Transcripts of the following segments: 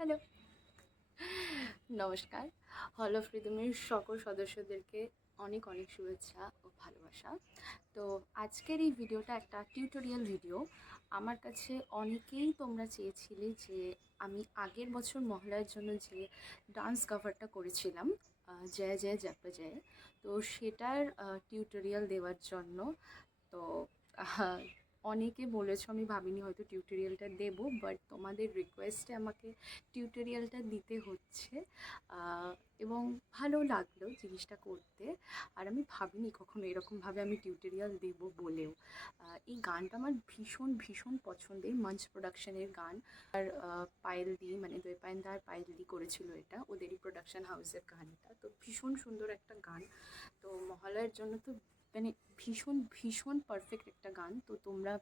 Hello, নমস্কার। Hall of রিদমের সকল সদস্যদেরকে অনেক অনেক শুভেচ্ছা ও ভালোবাসা। তো আজকের এই ভিডিওটা একটা টিউটোরিয়াল ভিডিও। আমার কাছে অনেকেই তোমরা চেয়েছিলে যে আমি আগের বছর মহালয়ার জন্য যে ডান্স কভারটা করেছিলাম জয় জয় জপ জয়, তো সেটার টিউটোরিয়াল দেওয়ার জন্য। তো অনেকে বলেছো, আমি ভাবিনি হয়তো টিউটোরিয়ালটা দেবো, বাট তোমাদের রিকোয়েস্টে আমাকে টিউটোরিয়ালটা দিতে হচ্ছে। এবং ভালো লাগলো জিনিসটা করতে, আর আমি ভাবিনি কখনো এরকমভাবে আমি টিউটোরিয়াল দেবো বলেও। এই গানটা আমার ভীষণ ভীষণ পছন্দের, মঞ্চ প্রোডাকশনের গান। আর পায়েল দি, মানে দৈপায়ন দা আর পায়েল দি করেছিল এটা, ওদেরই প্রোডাকশন হাউসের গানটা। তো ভীষণ সুন্দর একটা গান। তো মহালয়ার জন্য তো মানে ভীষণ ভীষণ পারফেক্ট একটা গান। তো তোমরা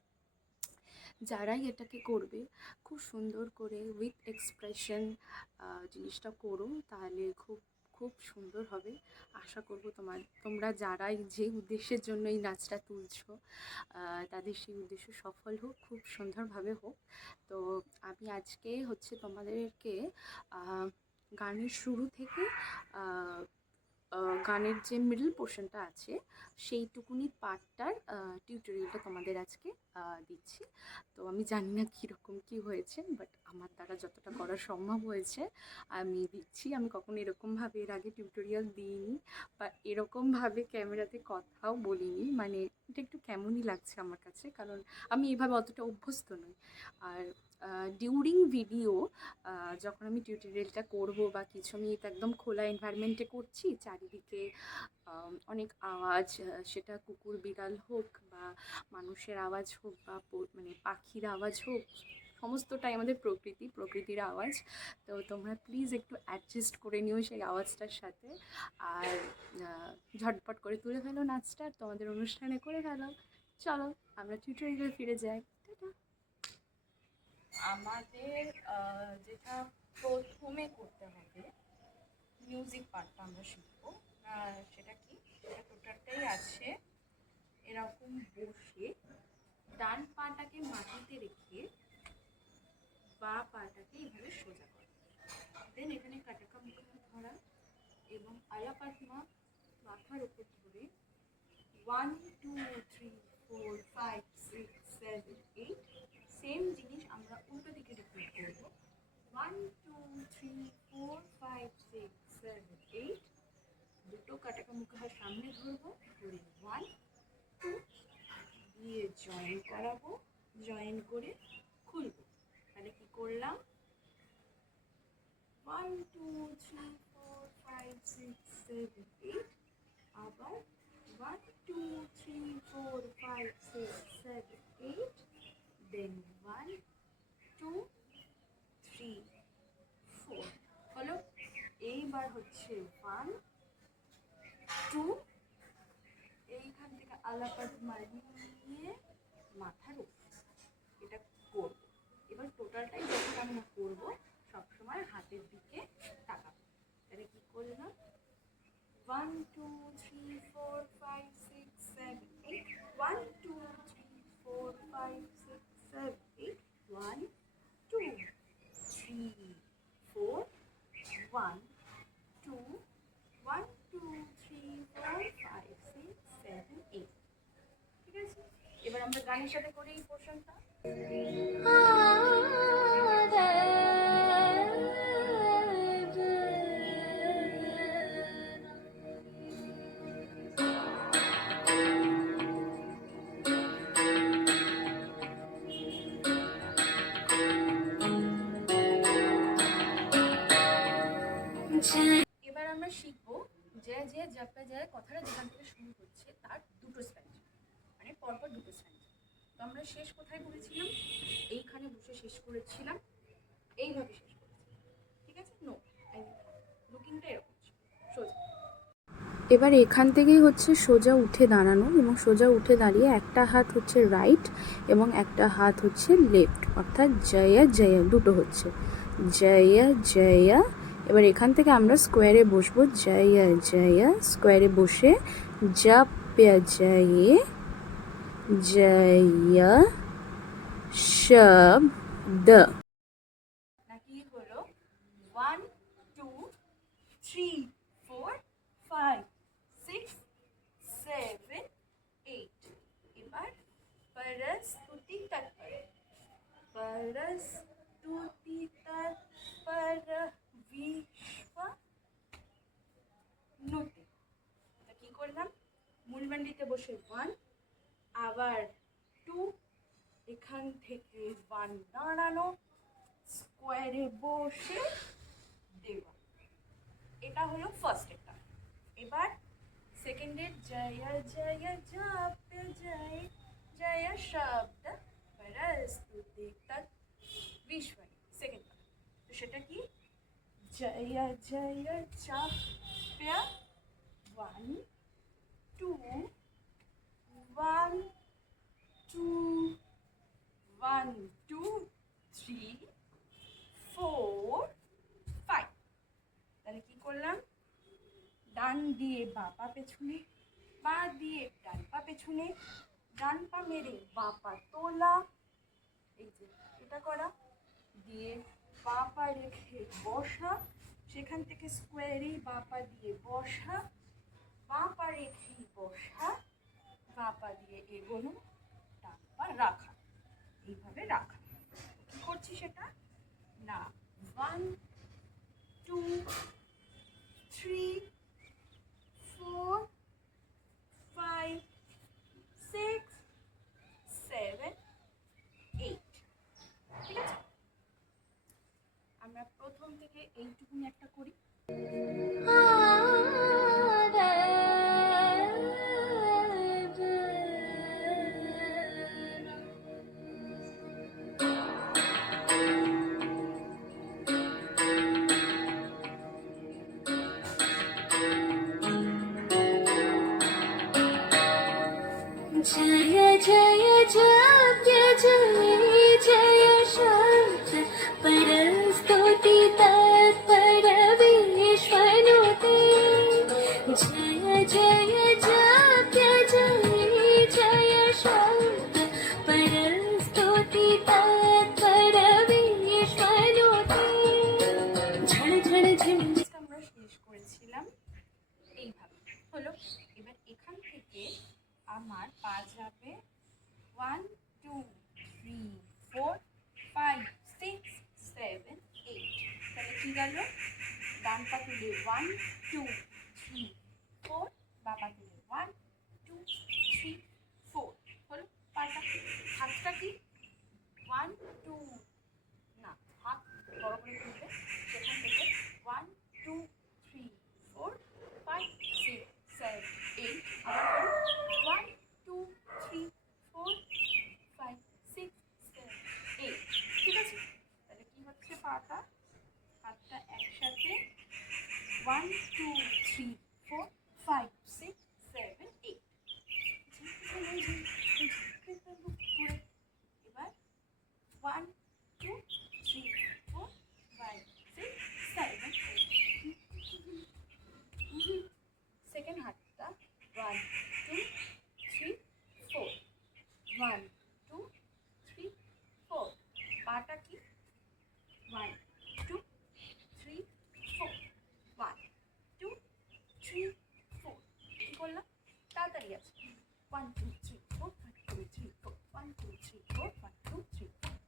যারাই এটাকে করবে খুব সুন্দর করে উইথ এক্সপ্রেশন জিনিসটা করো, তাহলে খুব খুব সুন্দর হবে। আশা করব তোমরা যারাই যে উদ্দেশ্যের জন্য এই নাচটা তুলছো তাদের সেই উদ্দেশ্য সফল হোক, খুব সুন্দরভাবে হোক। তো আমি আজকে তোমাদেরকে গানের শুরু থেকে গানের যে মিডল পোর্শনটা আছে সেইটুকুনি পার্টটার টিউটোরিয়ালটা তোমাদের আজকে দিচ্ছি। তো আমি জানি না কীরকম কী হয়েছে, বাট আমার দ্বারা যতটা করা সম্ভব হয়েছে আমি দিচ্ছি। আমি কখনো এরকমভাবে এর আগে টিউটোরিয়াল দিইনি বা এরকমভাবে ক্যামেরাতে কথাও বলিনি। মানে এটা একটু কেমনই লাগছে আমার কাছে, কারণ আমি এভাবে অতটা অভ্যস্ত নই। আর ডিউরিং ভিডিও যখন আমি টিউটোরিয়ালটা করব বা কিছু, আমি এটা একদম খোলা এনভায়রনমেন্টে করছি, চারিদিকে অনেক আওয়াজ, সেটা কুকুর বিড়াল হোক বা মানুষের আওয়াজ হোক বা মানে পাখির আওয়াজ হোক, সমস্তটাই আমাদের প্রকৃতির আওয়াজ। তো তোমরা প্লিজ একটু অ্যাডজাস্ট করে নিও সেই আওয়াজটার সাথে, আর ঝটপট করে তুলে ফেলো নাচটা, তোমাদের অনুষ্ঠানে করে ফেলো। চলো আমরা টিউটোরিয়ালে ফিরে যাই। আমাদের যেটা প্রথমে করতে হবে, মিউজিক পার্টটা আমরা শিখবো। সেটা কি, সেটা টোটালটাই আছে এরকম বসে ডান পাটাকে মাটিতে রেখে বা পাটাকে এভাবে সোজা করা, দেন এখানে কাটাকা মুখা ধরা এবং আয়া পাটমা মাথার উপর ধরে 1 2 3 4 5 6 7 8, সেম জিনিস আমরা উল্টো দিকে রিপিট করবো। 1 2 3 4 5 6 7 8, দুটো কাটাকা মুখা সামনে ধরবো, ধরে 1 2 দিয়ে জয়েন করাবো, জয়েন করে খুলবো। তাহলে কি করলাম, 1 2 3 4 5 6 7 8, আবার 1 2 3 4 5 6 7 8, then 1 2 3 4 হলো। এইবার হচ্ছে 1 2, এইখান থেকে আলাপাত মারিয়ে মাথার উপর এটা করবো। এবার টোটালটাই যখন আমরা করবো সবসময় হাতের দিকে তাকাবো। তাহলে কি করলাম, 1 2 3 4 5 6 7 8, 1 2 3 4 5 6 7 8, 1 2 3 4 1 2 1 2 3 4 5 6 7 8। ঠিক আছে, এবার আমরা গানের সাথে করি এই পোর্শনটা। এবার আমরা শিখবো জয় জয় জপে জয় কথাটা যেখান থেকে শুরু হচ্ছে তার দুটো স্ট্যান্ড, মানে পরপর দুটো স্ট্যান্ড। তো আমরা শেষ কোথায় করেছিলাম, এইখানে বসে শেষ করেছিলাম, এইভাবে শেষ করেছিলাম। ঠিক আছে, নো লুকিংটা এরকম সোজা। এবার এখান থেকেই সোজা উঠে দাঁড়ানো, এবং সোজা উঠে দাঁড়িয়ে একটা হাত রাইট এবং একটা হাত লেফট, অর্থাৎ জয়া জয়া দুটো জয়া জয়া। এবার এখান থেকে আমরা স্কোয়ারে বসবো, জয়া জয়া, স্কোয়ারে বসে জপ্য জয়ে জয়া শব্দ। নাকি হলো 1 2 3 4 5 6 7 8 এবার परस्तुति तत्पर परस्तुति तत्पर विश्वनुते কি করলাম মূলবান্ডিতে বসে 1 আবার 2 এখান থেকে 1 দাঁড়ানো স্কোয়ারে বসে দেওয়া এটা হলো ফার্স্ট একটা এবার সেকেন্ডের জয় জয় জপ জয় जय शब्द परस्तुति तत् विश्व सेकेंड तो সেটা কি जय जय जप्य 1 2 1 2 1 2 3 4 5 তাহলে কি করলাম ডান দিয়ে বাঁ পা পেছনে বাঁ দিয়ে ডান পা পেছনে ডান পা মেরে বাঁ পা তোলা এই যে এটা করা দিয়ে বাঁ পা রেখে বসা সেখান থেকে স্কোয়ারে বাঁ পা দিয়ে বসা বাঁ পা রেখে বসা বাঁ পা দিয়ে এগোনো ডান পা রাখা এইভাবে রাখা কি করছি সেটা না 1 2 3 4 5 6 7 8 ঠিক আছে আমরা প্রথম থেকে এইটুকুনি একটা করি जय जय जप्य जय जय शब्द परस्तुति तत्पर विश्वनुते जय जय जप्य जय जय शब्द परस्तुति तत्पर विश्वनुते झड़ झड़ झिम আমরা শেষ করেছিলাম এইভাবে হলো এবার এখান থেকে আমার পা যাবে 1 2 3 4 5 6 7 8 তাহলে কি গেল ডান পা তুলে 1 2 3 4 বাঁ পা তুলে 1 2 3 4 হলো পাটা হাতটা কি 1 2 না হাত বড় করে তুলবে সেখান থেকে 1 2 3 4 5 6 7 8 আবার 1 2 3 4 5 6 7 8 ঠিক আছে তাহলে কি হচ্ছে পাটা হাতটা একসাথে 1 2 3 4 5 6 7 8 এবার 1 2 3 4 5 6 7 8 সেকেন্ড হাতটা 1 2 3 4 1 2 3 4 পাটা কি 1 2 3 4 1 2 3 4 কি করলাম তাড়াতাড়ি আছে 1 2 3 4 1 2 3 4 1 2 3 4 1 2 3 4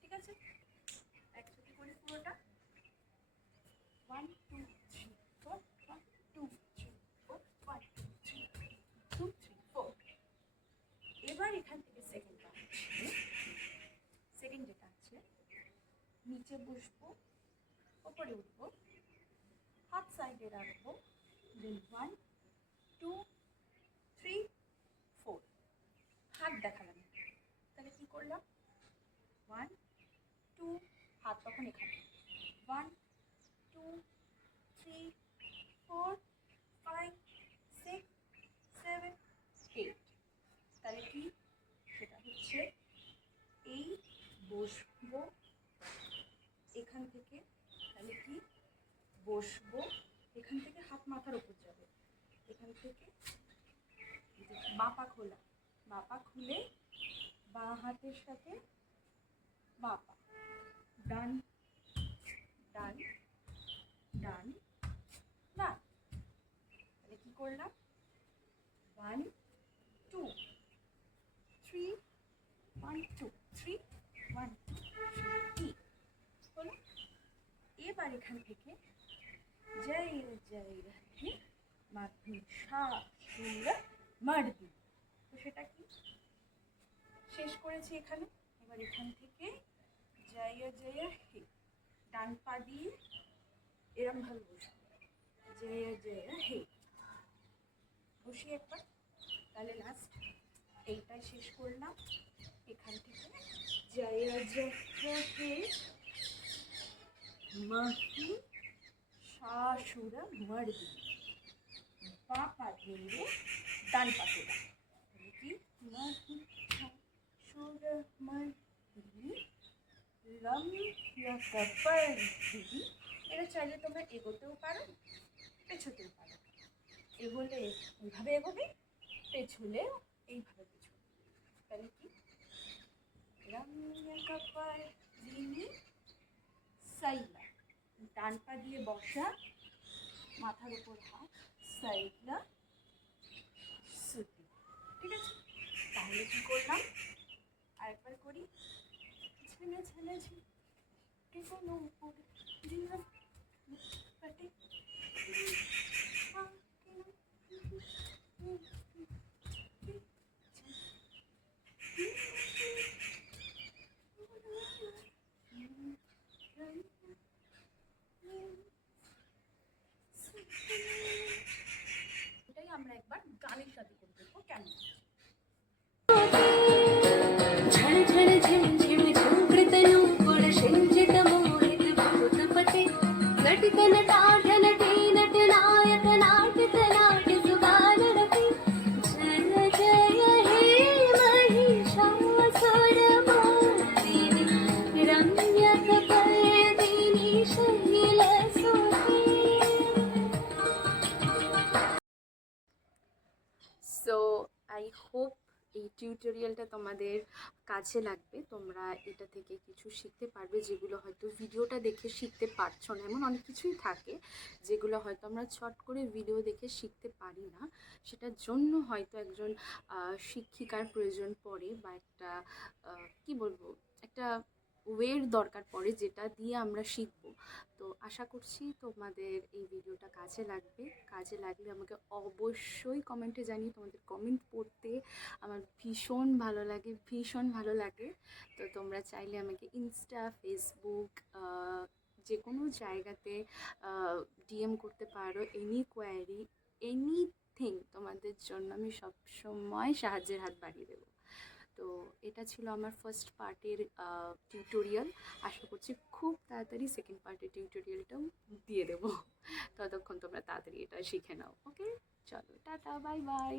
ঠিক আছে একসাথে করি পুরোটা 1 2 3 4 1 2 3 4 1 2 3 2 3 4 এবার এখান থেকে সেকেন্ড যেটা আছে নিচে বসবো উপরে উঠবো হাত সাইডে রাখবো দেন 1 2 3 4 হাত দেখালাম তাহলে কি করলাম 1 2 হাত তখন এখানে 1 2 3 4 5 6 7 8 তাহলে কি সেটা হচ্ছে এই বসবো এখান থেকে তাহলে কি বসবো এখান থেকে হাত মাথার উপর যাবে এখান থেকে বাঁ পা খোলা বাঁ পা খুলে বাঁ হাতের সাথে বাঁ পা ডান ডান ডান ডান। তাহলে কি করলাম? 1 2 3 1 2 3 1 2 3 হলো। এবার এখান থেকে জয় জয় হে মহিষাসুর মর্দিনী, তো সেটা কি শেষ করেছি এখানে। এবার এখান থেকে জয় জয় হে, ডান পা দিয়ে এরম ভাবে বসে জয় জয় হে বসি একবার। তাহলে লাস্ট এইটাই শেষ করলাম। এখান থেকে জয় জয় হে মহিষাসুর মর্দিনী, বাঁ পা দিয়ে ডান পাতে দাও। তাহলে কি মহিষাসুর মর্দিনী রম্যকপর্দিনী। এটা চাইলে তোমরা এগোতেও পারো, পেছোতেও পারো। এগোলে ওইভাবে এগোবে, পেছলেও এইভাবে পেছবে। তাহলে কি রম্যকপর্দিনী সাইলা, ডান পা দিয়ে বসা, মাথার উপর হাত, সাইলা সুতি। ঠিক আছে, তাহলে কি করলাম আরেকবার করি। ছেলে ছেলে ঝুঁকে কোনো উপরে দিলাম পাটে এটাই আমরা একবার গানের সাথে করে দেখবো কেমন। झण झण झिणझिण झंकृतनूपुर सिंचित मोहित भूतपते नटित नटाढ नटे नटनायक नाटित नाट्य सुगानरते जय जय हे महिषासुरमर्दिनी रम्यकपर्दिनी शैलसुते। সো আই হোপ এই টিউটোরিয়ালটা তোমাদের কাজে লাগবে। তোমরা এটা থেকে কিছু শিখতে পারবে, যেগুলো হয়তো ভিডিওটা দেখে শিখতে পারছো না। এমন অনেক কিছুই থাকে যেগুলো হয়তো আমরা চট করে ভিডিও দেখে শিখতে পারি না। সেটার জন্য হয়তো একজন শিক্ষিকার প্রয়োজন পড়ে, বা একটা কি বলবো, একটা ওয়ের দরকার পড়ে যেটা দিয়ে আমরা শিখবো। তো আশা করছি তোমাদের এই ভিডিওটা কাজে লাগবে। কাজে লাগলে আমাকে অবশ্যই কমেন্টে জানিয়ে, তোমাদের কমেন্ট পড়তে আমার ভীষণ ভালো লাগে, ভীষণ ভালো লাগে। তো তোমরা চাইলে আমাকে ইনস্টা, ফেসবুক, যে কোনো জায়গাতে ডিএম করতে পারো। এনি কোয়ারি, এনিথিং, তোমাদের জন্য আমি সবসময় সাহায্যের হাত বাড়িয়ে দেবো। তো এটা ছিল আমার ফার্স্ট পার্টের টিউটোরিয়াল। আশা করছি খুব তাড়াতাড়ি সেকেন্ড পার্টের টিউটোরিয়ালটাও দিয়ে দেবো। ততক্ষণ তোমরা তাড়াতাড়ি এটা শিখে নাও। ওকে, চলো টাটা, বাই বাই।